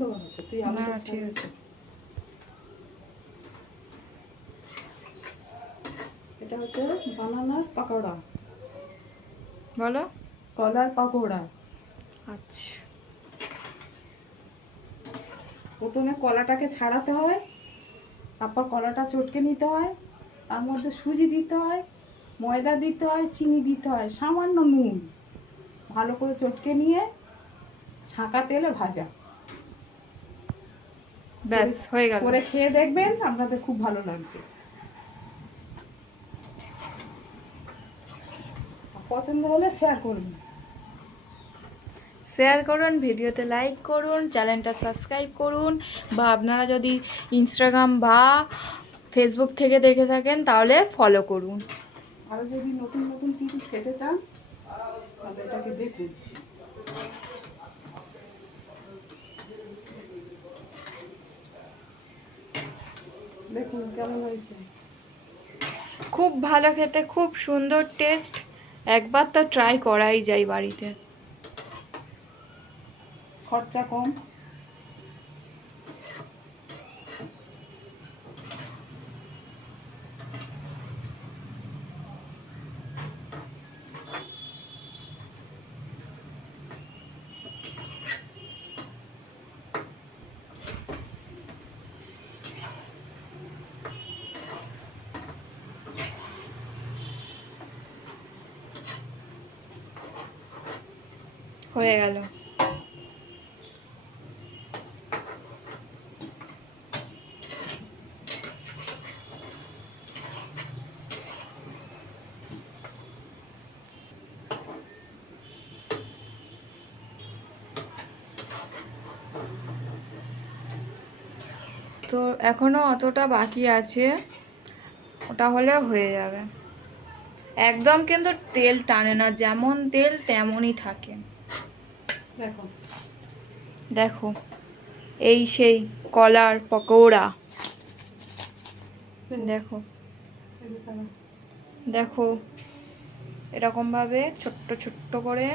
বন্ধ করো তো, তুই না আলুটা ঠিক ছাড়িয়ে আছে। এটা হচ্ছে বানানার পাকোড়া, বলো। কলার পাকোড়া। আচ্ছা। প্রথমে কলাটাকে ছাড়াতে হয়, তারপর কলাটা চটকে নিতে হয়, তার মধ্যে সুজি দিতে হয়, ময়দা দিতে হয়, চিনি দিতে হয়, সামান্য নুন, ভালো করে চটকে নিয়ে ছাঁকা তেলে ভাজা করে ব্যাস হয়ে গেল। করে খেয়ে দেখবেন, আপনাদের খুব ভালো লাগবে। পছন্দ হলে শেয়ার করবেন। শেয়ার করুন, ভিডিওতে লাইক করুন, চ্যানেলটা সাবস্ক্রাইব করুন, বা আপনারা যদি ইনস্টাগ্রাম বা ফেসবুক থেকে দেখে থাকেন তাহলে ফলো করুন। আরও যদি নতুন নতুন কিছু খেতে চান তাহলে এটাকে দেখুন। দেখুন কেমন হয়েছে। খুব ভালো খেতে, খুব সুন্দর টেস্ট। একবার তো ট্রাই করাই যায় বাড়িতে। খরচা কম। হয়ে গেল। তো এখনো অতটা বাকি আছে, ওটা হলে হয়ে যাবে। একদম কিন্তু তেল টানে না, যেমন তেল তেমনই থাকে। দেখো দেখো, এই সেই কলার পকোড়া। দেখো দেখো, এরকমভাবে ছোট্ট ছোট্ট করে